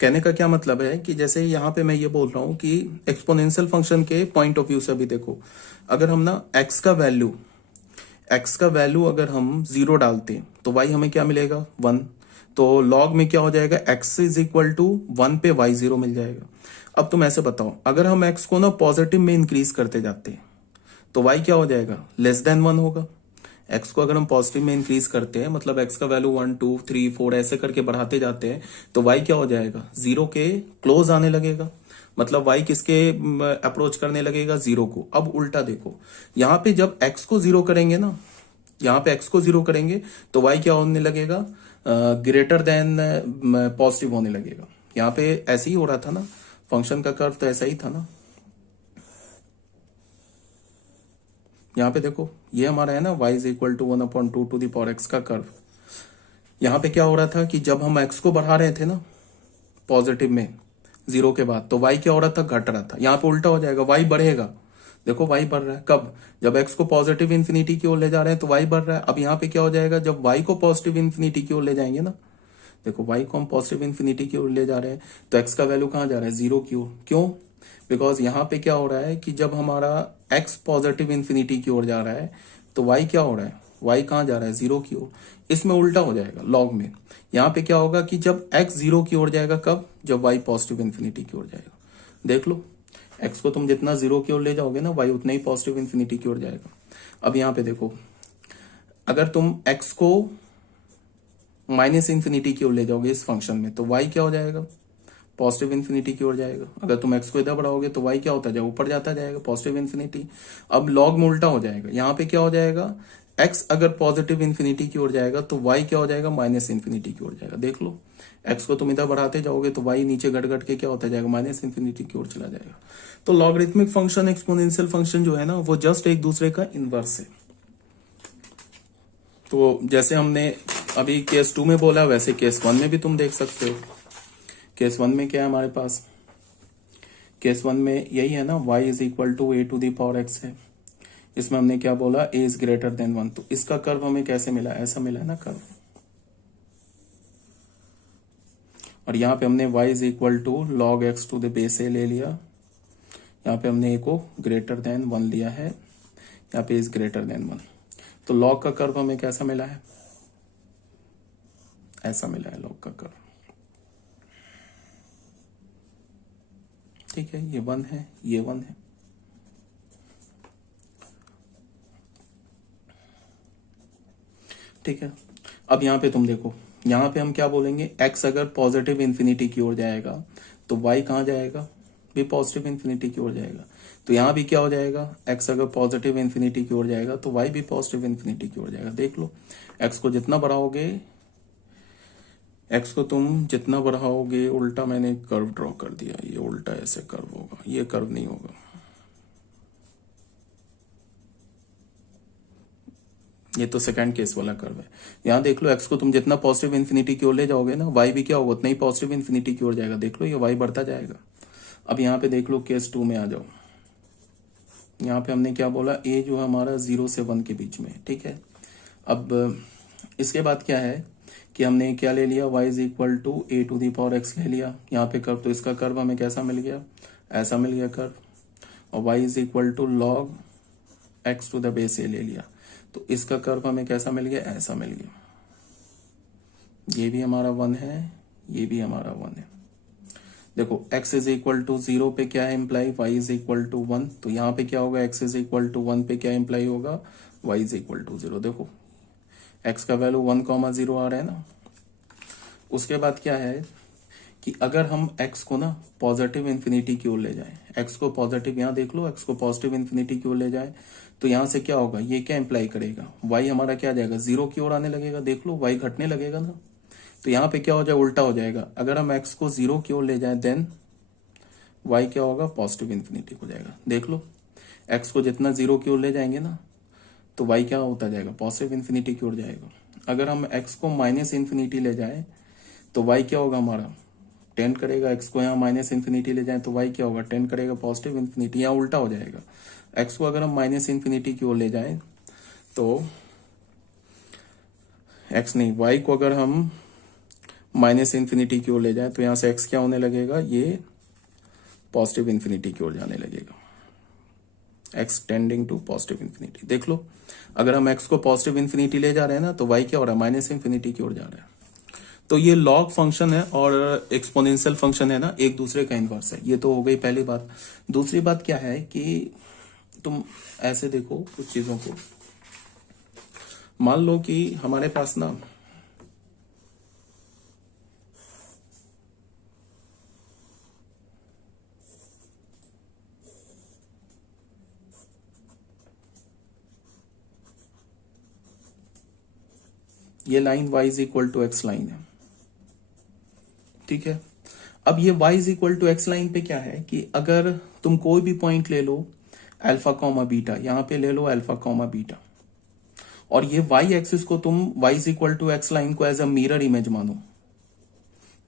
कहने का क्या मतलब है कि जैसे यहाँ पे मैं ये बोल रहा हूँ कि एक्सपोनेंशियल फंक्शन के पॉइंट ऑफ व्यू से अभी देखो, अगर हम ना x का वैल्यू अगर हम 0 डालते हैं तो y हमें क्या मिलेगा 1। तो log में क्या हो जाएगा x इज इक्वल टू 1 पे y 0 मिल जाएगा। अब तुम ऐसे बताओ, अगर हम x को ना पॉजिटिव में इंक्रीज करते जाते हैं तो y क्या हो जाएगा लेस देन 1 होगा। x को अगर हम पॉजिटिव में इंक्रीज करते हैं मतलब x का वैल्यू 1 2 3 4 ऐसे करके बढ़ाते जाते हैं तो y क्या हो जाएगा 0 के क्लोज आने लगेगा। मतलब y किसके अप्रोच करने लगेगा 0 को। अब उल्टा देखो, यहाँ पे जब x को 0 करेंगे ना, यहाँ पे x को 0 करेंगे तो y क्या होने लगेगा ग्रेटर देन पॉजिटिव होने लगेगा। यहाँ पे ऐसे ही हो रहा था ना, फंक्शन का कर्व तो ऐसा ही था ना। यहाँ पे देखो ये हमारा है ना y is equal to 1/2 to the power x का कर्व। यहाँ पे क्या हो रहा था कि जब हम x को बढ़ा रहे थे ना पॉजिटिव में 0 के बाद, तो y क्या हो रहा था घट रहा था। यहाँ पे उल्टा हो जाएगा, y बढ़ेगा। देखो y बढ़ रहा है कब, जब x को पॉजिटिव इंफिनिटी की ओर ले जा रहे हैं तो y बढ़ रहा है। अब यहाँ पे क्या हो जाएगा जब y को पॉजिटिव इंफिनिटी की ओर ले जाएंगे ना, देखो y को हम पॉजिटिव इंफिनिटी की ओर ले जा रहे हैं तो x का वैल्यू कहाँ जा रहा है 0 की ओर। क्यों? बिकॉज यहाँ पे क्या हो रहा है कि जब हमारा x पॉजिटिव इंफिनिटी की ओर जा रहा है तो y क्या हो रहा है, y कहाँ जा रहा है 0 की ओर। इसमें उल्टा हो जाएगा लॉग में। यहाँ पे क्या होगा कि जब x 0 की ओर जाएगा कब, जब y पॉजिटिव इंफिनिटी की ओर जाएगा। देख लो x को तुम जितना 0 की ओर ले जाओगे ना y उतना ही पॉजिटिव इंफिनिटी की ओर जाएगा। अब यहाँ पे देखो, अगर तुम x को माइनस इंफिनिटी की ओर ले जाओगे इस फंक्शन में तो y क्या हो जाएगा पॉजिटिव इंफिनिटी की ओर जाएगा। अगर तुम x को इधर बढ़ाओगे तो y क्या होता जाएगा ऊपर जाता जाएगा पॉजिटिव इंफिनिटी। अब लॉग में उल्टा हो जाएगा, यहाँ पे क्या हो जाएगा x अगर पॉजिटिव इंफिनिटी की ओर जाएगा तो y क्या हो जाएगा माइनस इंफिनिटी की ओर जाएगा। देख लो x को तुम इधर बढ़ाते जाओगे तो y नीचे घट घट के क्या होता जाएगा माइनस इंफिनिटी की ओर चला जाएगा। तो लॉगरिथमिक फंक्शन एक्सपोनेंशियल फंक्शन जो है ना वो जस्ट एक दूसरे का इनवर्स है। तो जैसे हमने अभी केस 2 में बोला वैसे केस 1 में भी तुम देख सकते हो। केस 1 में क्या है हमारे पास, केस 1 में यही है ना y is equal to a to the power x है। इसमें हमने क्या बोला a इज ग्रेटर देन 1। तो इसका कर्व हमें कैसे मिला, ऐसा मिला है ना कर्व। और यहाँ पे हमने y is equal to log x to the base a ले लिया। यहाँ पे हमने a को ग्रेटर देन 1 लिया है, यहाँ पे इज ग्रेटर देन 1। तो लॉग का कर्व हमें कैसा मिला है, ऐसा मिला है लॉग का कर्व। ठीक है, ये 1 है, ये 1 है। ठीक है, अब यहाँ पे तुम देखो, यहाँ पे हम क्या बोलेंगे x अगर पॉजिटिव इंफिनिटी की ओर जाएगा तो y कहाँ जाएगा भी पॉजिटिव इंफिनिटी की ओर जाएगा। तो यहाँ भी क्या हो जाएगा x अगर पॉजिटिव इंफिनिटी की ओर जाएगा तो y भी पॉजिटिव इंफिनिटी की ओर जाएगा। देख लो x को जितना बढ़ाओगे, x को तुम जितना बढ़ाओगे, उल्टा मैंने कर्व ड्रॉ कर दिया, ये उल्टा ऐसे कर्व होगा, ये कर्व नहीं होगा। ये तो सेकंड केस वाला कर्व है। यहाँ देख लो x को तुम जितना पॉजिटिव इंफिनिटी की ओर ले जाओगे ना y भी क्या होगा उतना ही पॉजिटिव इंफिनिटी की ओर जाएगा। देख लो ये y बढ़ता जाएगा। अब यहाँ पे देख लो केस 2 में आ जाओ। यहाँ पे हमने क्या बोला a जो है हमारा 0 से 1 के बीच में। ठीक है, अब इसके बाद क्या है कि हमने क्या ले लिया y is equal to a to the power x ले लिया। यहाँ पे कर्व, तो इसका कर्व हमें कैसा मिल गया, ऐसा मिल गया कर्व। और y is equal to log x to the base a ले लिया, तो इसका कर्व हमें कैसा मिल गया, ऐसा मिल गया। ये भी हमारा 1 है, ये भी हमारा 1 है। देखो x इज इक्वल टू 0 पे क्या है imply, y is equal to 1। तो यहाँ पे क्या होगा x इज इक्वल टू 1 पे क्या इम्प्लाई होगा y इज इक्वल टू 0। देखो x का वैल्यू 1,0 आ रहा है ना। उसके बाद क्या है कि अगर हम x को ना पॉजिटिव इंफिनिटी की ओर ले जाए, x को पॉजिटिव, यहाँ देख लो x को पॉजिटिव इंफिनिटी की ओर ले जाए तो यहाँ से क्या होगा, ये क्या इंप्लाई करेगा y हमारा क्या आ जाएगा 0 की ओर आने लगेगा। देख लो y घटने लगेगा ना। तो यहाँ पे क्या हो जाएगा, उल्टा हो जाएगा। अगर हम x को 0 की ओर ले जाए देन y क्या होगा पॉजिटिव इंफिनिटी हो जाएगा। देख लो x को जितना 0 की ओर ले जाएंगे ना तो y क्या होता जाएगा पॉजिटिव इंफिनिटी की ओर जाएगा। अगर हम x को माइनस इंफिनिटी ले जाए तो y क्या होगा हमारा टेंड करेगा। x को यहाँ माइनस इंफिनिटी ले जाए तो y क्या होगा टेंड करेगा पॉजिटिव इंफिनिटी। यहाँ उल्टा हो जाएगा, x को अगर हम माइनस इंफिनिटी की ओर ले जाए तो x नहीं, y को अगर हम माइनस इन्फिनिटी की ओर ले जाए तो यहां से एक्स क्या होने लगेगा, ये पॉजिटिव इन्फिनिटी की ओर जाने लगेगा, x tending to positive infinity. देख लो, अगर हम एक्स को पॉजिटिव इन्फिनिटी ले जा रहे हैं ना, तो वाई क्या हो रहा है, माइनस इन्फिनिटी की ओर जा रहा है। तो ये लॉग फंक्शन है और एक्सपोनेंशियल फंक्शन है ना, एक दूसरे का इनवर्स है। ये तो हो गई पहली बात। दूसरी बात क्या है कि तुम ऐसे देखो कुछ चीजों को, मान लो कि हमारे पास ना ये line y is equal to x line है, ठीक है। अब ये y is equal to x line पे क्या है कि अगर तुम कोई भी पॉइंट ले लो अल्फा कॉमा बीटा, यहां पे ले लो अल्फा कॉमा बीटा, और ये y एक्सिस को तुम y is equal to x line को एज अ मिरर इमेज मानो,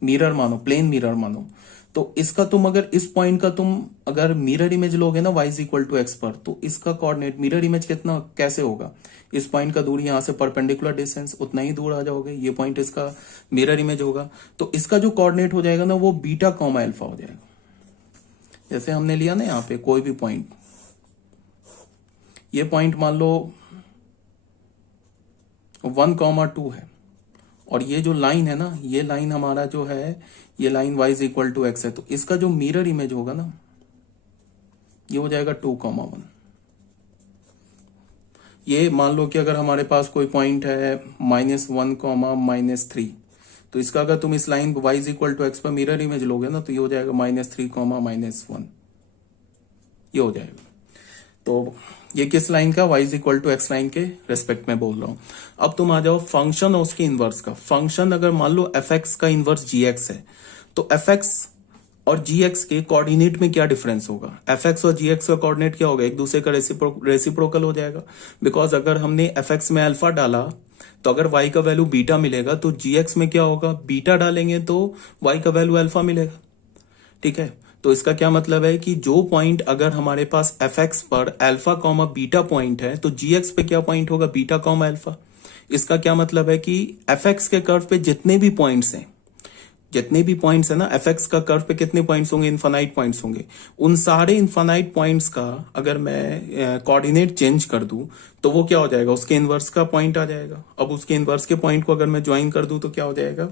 मिरर मानो, प्लेन मिरर मानो। तो इसका तुम अगर इस पॉइंट का तुम अगर मिरर इमेज लोगे ना y is equal to x पर, तो इसका कोऑर्डिनेट मिरर इमेज कितना कैसे होगा, इस पॉइंट का दूरी यहां से परपेंडिकुलर डिस्टेंस उतना ही दूर आ जाओगे, ये पॉइंट इसका मिरर इमेज होगा। तो इसका जो कोऑर्डिनेट हो जाएगा ना, वो बीटा कॉमा अल्फा हो जाएगा। जैसे हमने लिया ना यहाँ पे कोई भी पॉइंट, ये पॉइंट मान लो 1,2 है, और ये जो लाइन है ना, ये लाइन हमारा जो है, ये line y is equal to x है, तो इसका जो मिरर इमेज होगा ना, ये हो जाएगा 2,1। ये मान लो कि अगर हमारे पास कोई पॉइंट है -1, -3, तो इसका अगर तुम इस line y is equal to x पर मिरर इमेज लोगे ना, तो ये हो जाएगा -3, -1, ये हो जाएगा। तो ये किस लाइन का, y is equal to x line के रेस्पेक्ट में बोल रहा हूं। अब तुम आ जाओ फंक्शन और उसकी इनवर्स का। फंक्शन अगर मान लो fx का इनवर्स gx है, तो fx और gx के कोऑर्डिनेट में क्या डिफरेंस होगा, fx और gx का कोऑर्डिनेट क्या होगा, एक दूसरे का रेसिप्रोकल हो जाएगा। बिकॉज अगर हमने fx में अल्फा डाला, तो अगर y का वैल्यू बीटा मिलेगा, तो gx में क्या होगा, बीटा डालेंगे तो y का वैल्यू अल्फा मिलेगा, ठीक है। तो इसका क्या मतलब है कि जो पॉइंट अगर हमारे पास fx पर अल्फा कॉमा बीटा पॉइंट है, तो gx पे क्या पॉइंट होगा, बीटा कॉमा अल्फा। इसका क्या मतलब है कि fx के कर्व पे जितने भी पॉइंट्स हैं, जितने भी पॉइंट्स है ना, fx का कर्व पे कितने पॉइंट्स होंगे, इनफाइनाइट पॉइंट्स होंगे। उन सारे इनफाइनाइट पॉइंट्स का अगर मैं कोऑर्डिनेट चेंज कर दूं, तो वो क्या हो जाएगा, उसके इनवर्स का पॉइंट आ जाएगा। अब उसके इनवर्स के पॉइंट को अगर मैं ज्वाइन कर दूं, तो क्या हो जाएगा,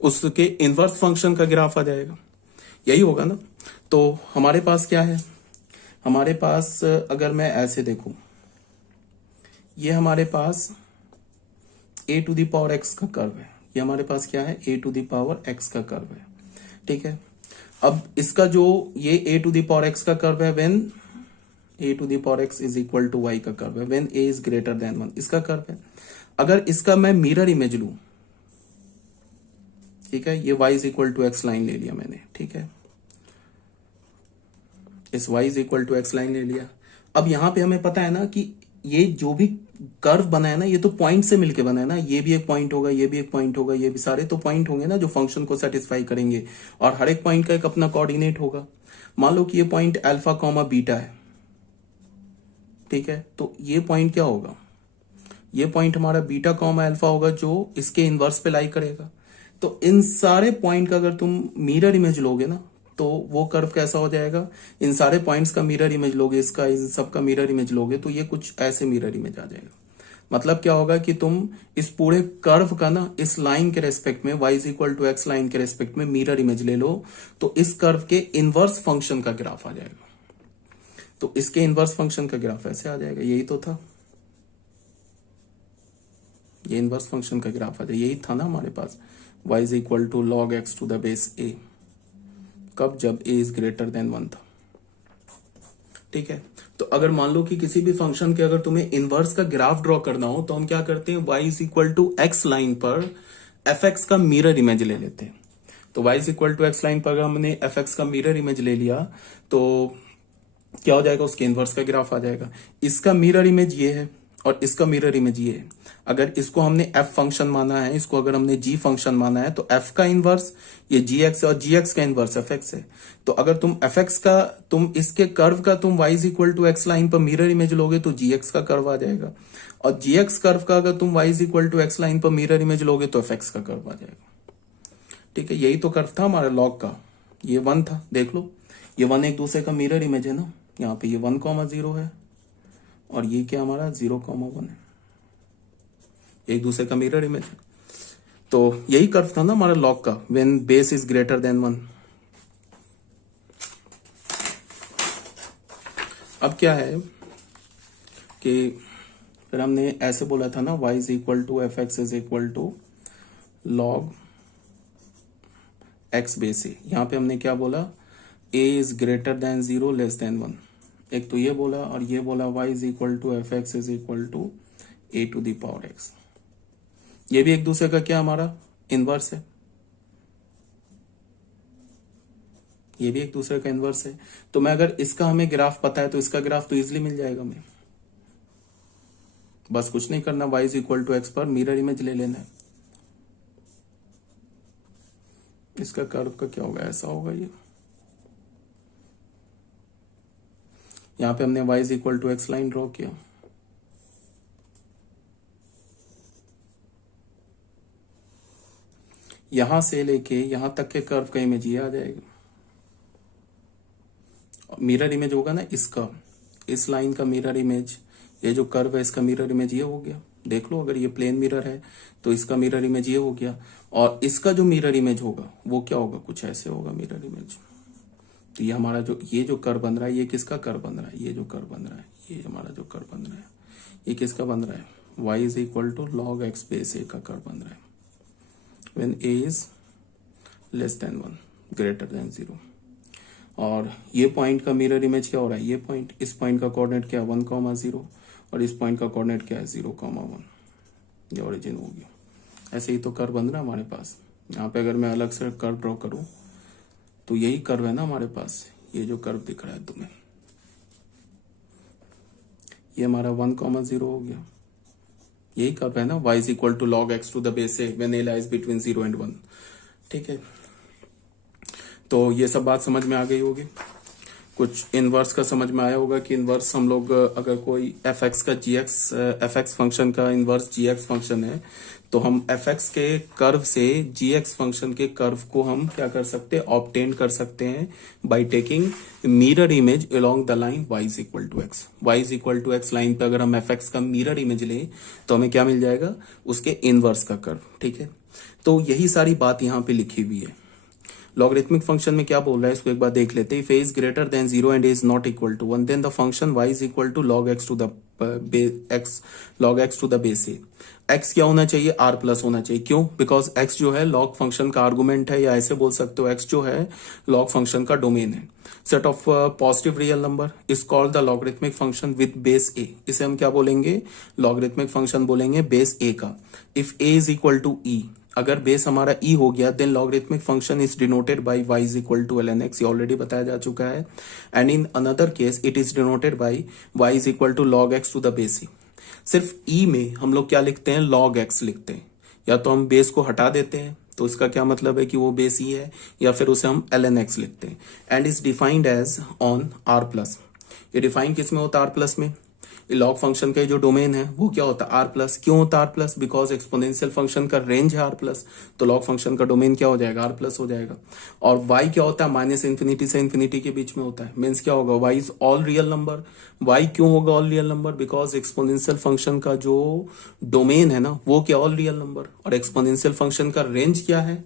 उसके इनवर्स फंक्शन का ग्राफ आ जाएगा। यही होगा ना। तो हमारे पास क्या है, हमारे पास अगर मैं ऐसे देखूं, ये हमारे पास a to the power x का कर्व है, ये हमारे पास क्या है, a to the power x का कर्व है, ठीक है। अब इसका जो ये a to the power x का कर्व है, when a to the power x is equal to y का कर्व है, when a is greater than 1 इसका कर्व है। अगर इसका मैं मिरर इमेज लूं, ठीक है, ये y is equal to x line ले लिया मैंने, ठीक है, इस y is equal to x line ले लिया। अब यहां पे हमें पता है ना कि ये जो भी कर्व बना है ना, ये तो पॉइंट से मिलके बना है ना, ये भी एक पॉइंट होगा, ये भी एक पॉइंट होगा, ये भी सारे तो पॉइंट होंगे ना जो फंक्शन को सेटिस्फाई करेंगे, और हर एक पॉइंट का एक अपना कोऑर्डिनेट होगा। मान लो कि ये पॉइंट अल्फा कॉमा बीटा है, ठीक है, तो ये पॉइंट क्या होगा, ये पॉइंट हमारा बीटा कॉमा अल्फा होगा, जो इसके इनवर्स पे लाई करेगा। तो इन सारे पॉइंट का अगर तुम मिरर इमेज लोगे ना, तो वो कर्व कैसा हो जाएगा, इन सारे पॉइंट्स का मिरर इमेज लोगे, इसका इन सब का मिरर इमेज लोगे, तो ये कुछ ऐसे मिरर इमेज आ जाएगा। मतलब क्या होगा कि तुम इस पूरे कर्व का ना, इस लाइन के रेस्पेक्ट में, y is equal to x line के रेस्पेक्ट में मिरर इमेज ले लो, तो इस कर्व के इनवर्स फंक्शन का ग्राफ आ जाएगा। तो इसके इनवर्स फंक्शन का ग्राफ ऐसे आ जाएगा, यही तो था, ये इनवर्स फंक्शन का ग्राफ आ जाएगा, यही था ना हमारे पास, y is equal to log x to the base a। कब, जब a इज ग्रेटर देन 1 था, ठीक है। तो अगर मान लो कि किसी भी फंक्शन के अगर तुम्हें इनवर्स का ग्राफ ड्रॉ करना हो, तो हम क्या करते हैं, y is equal to x line पर fx का मिरर इमेज ले लेते हैं। तो y is equal to x line पर अगर हमने fx का मिरर इमेज ले लिया, तो क्या हो जाएगा, उसके इनवर्स का ग्राफ आ जाएगा। इसका मिरर इमेज ये है और इसका मिरर इमेज ये है। अगर इसको हमने f फंक्शन माना है, इसको अगर हमने g फंक्शन माना है, तो f का इनवर्स ये gx और gx का इनवर्स fx है। तो अगर तुम fx का, तुम इसके कर्व का तुम y is equal to x line पर मिरर इमेज लोगे, तो gx का कर्व आ जाएगा, और gx कर्व का अगर तुम y is equal to x line पर मिरर इमेज लोगे, तो fx का कर्व आ जाएगा। ठीक है, यही तो कर्व था हमारा लॉग का, ये 1 था, देख लो ये 1 एक दूसरे का मिरर इमेज है ना, यहाँ पे ये 1,0 है और ये क्या हमारा 0,1 है, एक दूसरे का मिरर इमेज है। तो यही कर्व था ना हमारा लॉग का, when base is greater than 1। अब क्या है कि फिर हमने ऐसे बोला था ना, y is equal to f x is equal to log x base a. यहाँ पे हमने क्या बोला, a is greater than 0 less than 1। एक तो ये बोला और ये बोला y is equal to f x is equal to a to the power x। ये भी एक दूसरे का क्या हमारा इनवर्स है, ये भी एक दूसरे का इनवर्स है। तो मैं अगर इसका हमें ग्राफ पता है तो इसका ग्राफ तो इजिली मिल जाएगा हमें, बस कुछ नहीं करना, y is equal to x पर मिरर इमेज ले लेना है। इसका कर्व का क्या होगा, ऐसा होगा ये, यहां पे हमने y is equal to x line draw किया, यहां से लेके यहां तक के कर्व का इमेज ये आ जाएगा, मिरर इमेज होगा ना इसका, इस लाइन का मिरर इमेज, ये जो कर्व है इसका मिरर इमेज ये हो गया। देख लो अगर ये प्लेन मिरर है तो इसका मिरर इमेज ये हो गया, और इसका जो मिरर इमेज होगा वो क्या होगा, कुछ ऐसे होगा मिरर इमेज। तो ये हमारा जो ये जो कर्व बन रहा है, ये किसका कर्व बन रहा है, ये जो कर्व बन रहा है, ये हमारा जो कर्व बन रहा है ये किसका बन रहा है, y is equal to log x base a का कर्व बन रहा है when a is less than 1 greater than 0। और ये पॉइंट का मिरर इमेज क्या हो रहा है, ये पॉइंट, इस पॉइंट का कोऑर्डिनेट क्या है 1,0 और इस पॉइंट का कोऑर्डिनेट क्या है 0,1, ये ओरिजिन हो गया। ऐसे ही तो कर्व बन रहा है हमारे पास। यहाँ पे अगर मैं अलग से कर्व ड्रॉ करूं तो यही कर्व है ना हमारे पास, ये जो कर्व दिख रहा है तुम्हें, ये हमारा 1,0 हो गया, यही कर्व है ना, y is equal to log x to the base a when a lies between 0 and 1। ठीक है, तो ये सब बात समझ में आ गई होगी। कुछ इनवर्स का समझ में आया होगा कि इनवर्स हम लोग अगर कोई एफ एक्स का जी एक्स, एफ एक्स फंक्शन का इनवर्स जी एक्स फंक्शन है तो हम एफ एक्स के कर्व से जी एक्स फंक्शन के कर्व को हम क्या कर सकते हैं, ऑब्टेन कर सकते हैं by taking mirror image along the line y is equal to x. y is equal to x line पे अगर हम एफ एक्स का मिरर इमेज लें तो हमें क्या मिल जाएगा, उसके इनवर्स का कर्व। ठीक है, तो यही सारी बात यहाँ पे लिखी हुई है। लॉगरिथमिक फंक्शन में क्या बोल रहा है इसको एक बार देख लेते हैं। If a is greater than 0 and a is not equal to 1 then the function y is equal to log x to the log x to the base a। x क्या होना चाहिए, r प्लस होना चाहिए। क्यों, because x जो है log function का argument है, या ऐसे बोल सकते हो x जो है log फंक्शन का डोमेन है। Set of positive real number is called the logarithmic function with base a। इसे हम क्या बोलेंगे, लॉगरिथमिक फंक्शन बोलेंगे बेस a का। If a is equal to e, अगर बेस हमारा e हो गया then logarithmic function is denoted by y is equal to ln x, ये ऑलरेडी बताया जा चुका है। And in another case it is denoted by y is equal to log x to the base e। सिर्फ e में हम लोग क्या लिखते हैं, log x लिखते हैं, या तो हम बेस को हटा देते हैं तो इसका क्या मतलब है कि वो बेस e है, या फिर उसे हम ln x लिखते हैं। And is defined as on r plus. ये डिफाइन किस में होता है, r प्लस में। लॉग फंक्शन का जो डोमेन है वो क्या होता है, आर प्लस। क्यों होता है R plus, because exponential function का रेंज है आर प्लस, तो लॉग फंक्शन का डोमेन क्या हो जाएगा, आर प्लस हो जाएगा। और वाई क्या होता है, माइनस इन्फिनिटी से इन्फिनिटी के बीच में होता है। मीन्स क्या होगा, why is all real number. Why क्यों होगा all real number, because exponential function का जो डोमेन है ना वो क्या ऑल रियल नंबर, और एक्सपोनेंशियल फंक्शन का रेंज क्या है,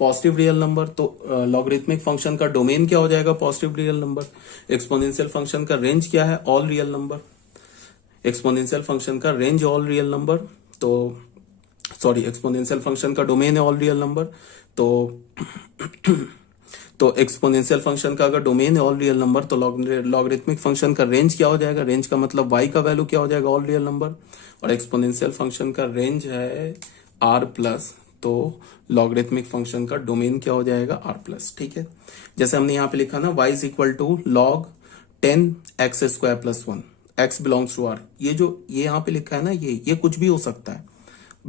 पॉजिटिव रियल नंबर। तो लॉगरिथमिक फंक्शन का डोमेन क्या हो जाएगा, positive real number. Exponential function का रेंज क्या है, all real number. Exponential function का रेंज ऑल रियल नंबर, तो सॉरी एक्सपोनेंशियल फंक्शन का डोमेन है ऑल रियल नंबर। तो एक्सपोनेंशियल फंक्शन का अगर डोमेन है ऑल रियल नंबर तो लॉगरिथमिक फंक्शन का रेंज क्या हो जाएगा, रेंज का मतलब y का वैल्यू क्या हो जाएगा, ऑल रियल नंबर। और एक्सपोनेंशियल फंक्शन का रेंज है r प्लस, तो लॉगरिथमिक फंक्शन का डोमेन क्या हो जाएगा, r प्लस। ठीक है, जैसे हमने यहाँ पे लिखा ना y is equal to log 10x square plus 1, x belongs to r। ये जो ये यहाँ पे लिखा है ना, ये कुछ भी हो सकता है,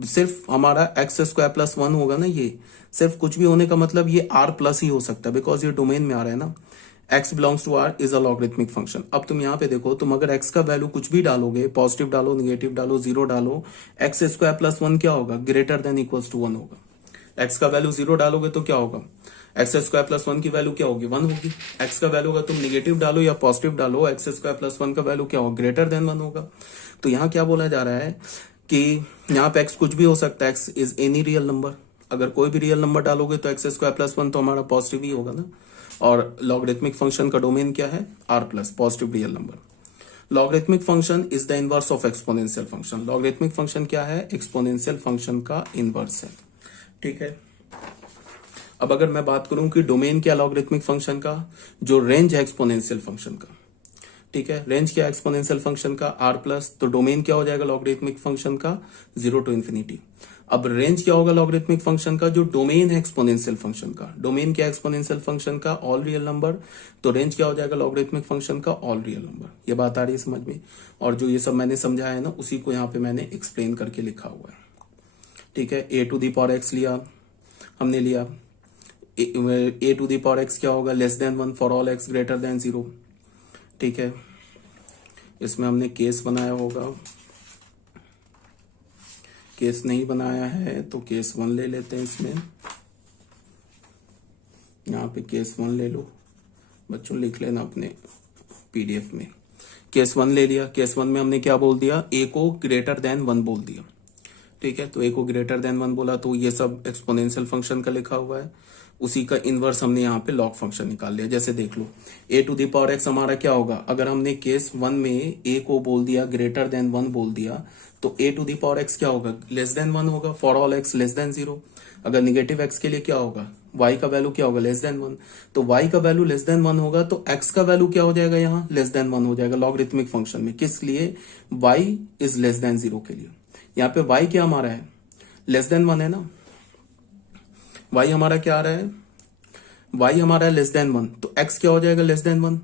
सिर्फ हमारा x स्क्वायर प्लस 1 होगा ना, ये सिर्फ कुछ भी होने का मतलब ये r प्लस ही हो सकता है, बिकॉज ये डोमेन में आ रहा है ना। x belongs to r is a logarithmic function. अब तुम यहाँ पे देखो, तुम अगर x का वैल्यू कुछ भी डालोगे, पॉजिटिव डालो, निगेटिव डालो, 0 डालो, x स्क्वायर प्लस 1 क्या होगा, ग्रेटर देन इक्वल्स टू 1 होगा। एक्स का वैल्यू 0 डालोगे तो क्या होगा, एक्स स्क्वायर प्लस 1 की वैल्यू क्या होगी, 1 होगी। एक्स का वैल्यू अगर तुम निगेटिव डालो या पॉजिटिव डालो, एक्स स्क्वायर प्लस 1 का वैल्यू क्या होगा, ग्रेटर देन 1 होगा। तो यहाँ क्या बोला जा रहा है कि यहाँ पे एक्स कुछ भी हो सकता है, x is any real number. अगर कोई भी रियल नंबर डालोगे तो एक्स स्क्वायर प्लस 1 तो हमारा पॉजिटिव ही होगा ना। और लॉगरिथमिक फंक्शन का डोमेन क्या है, R plus, positive real number. Logarithmic function is the inverse of exponential function. Logarithmic function क्या है, एक्सपोनेंशियल फंक्शन का इनवर्स है। ठीक है, अब अगर मैं बात करूं कि डोमेन क्या लॉगरिथमिक फंक्शन का, जो रेंज है एक्सपोनेंशियल फंक्शन का। ठीक है, रेंज क्या एक्सपोनेंशियल फंक्शन का, आर प्लस, तो डोमेन क्या हो जाएगा लॉगरिथमिक फंक्शन का, 0 to इंफिनिटी। अब रेंज क्या होगा लॉगरिथमिक फंक्शन का, जो डोमेन है एक्सपोनेंशियल फंक्शन का। डोमेन क्या एक्सपोनेंशियल फंक्शन का, ऑल रियल नंबर, तो रेंज क्या हो जाएगा लॉगरिथमिक फंक्शन का, ऑल रियल नंबर। ये बात आ रही है समझ में। और जो ये सब मैंने समझाया है ना, उसी को यहाँ पे मैंने एक्सप्लेन करके लिखा हुआ है। ठीक है, ए टू दी पावर एक्स लिया हमने, लिया ए टू दी पावर एक्स क्या होगा, less than 1 for all x greater than 0। ठीक है, इसमें हमने केस बनाया होगा, केस नहीं बनाया है तो केस 1 ले लेते हैं। इसमें यहाँ पे केस 1 ले लो, बच्चों लिख लेना अपने पीडीएफ में। केस 1 ले लिया, केस 1 में हमने क्या बोल दिया, ए को ग्रेटर देन 1 बोल दिया। ठीक है, तो ए को ग्रेटर देन 1 बोला तो ये सब एक्सपोनेंशियल फंक्शन का लिखा हुआ है, उसी का इनवर्स हमने यहाँ पे लॉग फंक्शन निकाल लिया। जैसे देख लो, a to the power x हमारा क्या होगा, अगर हमने केस 1 में ए को बोल दिया ग्रेटर देन 1 बोल दिया, तो ए टू दी पावर एक्स क्या होगा, लेस देन 1 होगा, for all x less than 0। अगर निगेटिव एक्स के लिए क्या होगा, y का वैल्यू क्या होगा, लेस देन 1। तो y का वैल्यू लेस देन 1 होगा तो x का वैल्यू क्या हो जाएगा, यहाँ लेस देन 1 हो जाएगा लॉगरिथमिक फंक्शन में। किस लिए, y इज लेस देन 0 के लिए। यहाँ पे y क्या हमारा है, लेस देन 1 है ना, y हमारा क्या आ रहा है, y हमारा है लेस देन 1, तो x क्या हो जाएगा, लेस देन 1।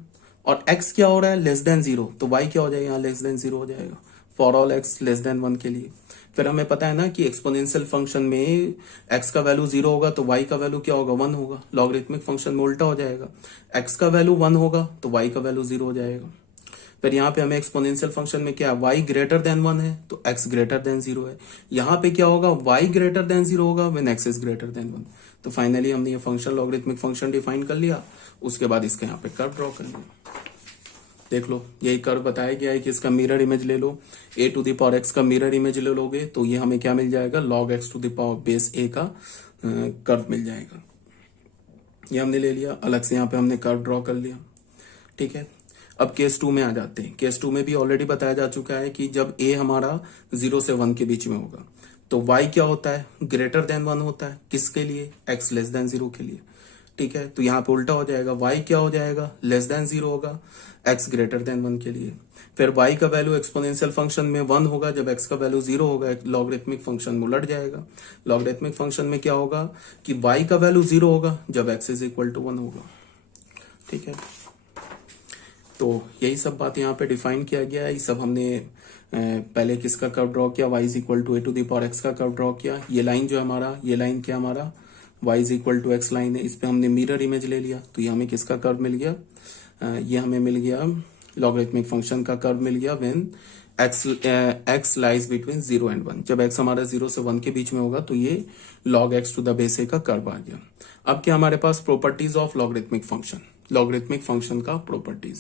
और x क्या हो रहा है, लेस देन 0, तो y क्या हो जाएगा, यहाँ लेस देन 0 हो जाएगा, for all x less than 1 के लिए। फिर हमें पता है ना कि एक्सपोनेंशियल फंक्शन में x का वैल्यू 0 होगा तो y का वैल्यू क्या होगा, 1 होगा। लॉगरिथमिक फंक्शन में उल्टा हो जाएगा, x का वैल्यू 1 होगा तो y का वैल्यू 0 हो जाएगा। फिर यहाँ पे हमें एक्सपोनेंशियल फंक्शन में क्या, y ग्रेटर देन 1 है तो x ग्रेटर देन 0 है। यहाँ पे क्या होगा, y ग्रेटर देन 0 होगा when x is greater than 1। तो फाइनली हमने ये फंक्शन लॉगरिथमिक फंक्शन डिफाइन कर लिया, उसके बाद इसका यहाँ पे कर्व ड्रॉ कर लिया। देख लो, यही कर्व बताया गया है कि इसका मिरर इमेज ले लो, a to the power x का मिरर इमेज ले लोगे तो ये हमें क्या मिल जाएगा, log x to the power base a का कर्व मिल जाएगा। ये हमने ले लिया, अलग से यहाँ पे हमने कर्व ड्रॉ कर लिया। ठीक है, अब केस 2 में आ जाते हैं। केस 2 में भी ऑलरेडी बताया जा चुका है कि जब ए हमारा 0 से 1 के बीच में होगा तो y क्या होता है, ग्रेटर देन 1 होता है। किसके लिए, x लेस देन 0 के लिए। ठीक है, तो यहाँ पे उल्टा हो जाएगा, y क्या हो जाएगा, लेस देन 0 होगा, x ग्रेटर देन 1 के लिए। फिर y का वैल्यू एक्सपोनेंशियल फंक्शन में 1 होगा, जब x का वैल्यू 0 होगा लॉगरिथमिक फंक्शन में उलट जाएगा। लॉगरिथमिक फंक्शन में क्या होगा कि y का वैल्यू 0 होगा जब x इज इक्वल टू 1 होगा। ठीक है, तो यही सब बात यहाँ पे डिफाइन किया गया है। ये सब हमने पहले किसका कर्व ड्रॉ किया, y is equal to a to the power x का कर्व ड्रॉ किया। ये लाइन जो हमारा, ये लाइन क्या हमारा y is equal to x line है, इस पे हमने मिरर इमेज ले लिया तो ये हमें किसका कर्व मिल गया, ये हमें मिल गया लॉगरिथमिक फंक्शन का कर्व मिल गया when x lies between 0 and 1। जब x हमारा 0 से 1 के बीच में होगा तो ये log x to the base a का कर्व आ गया। अब क्या हमारे पास properties of logarithmic function, logarithmic function का प्रॉपर्टीज।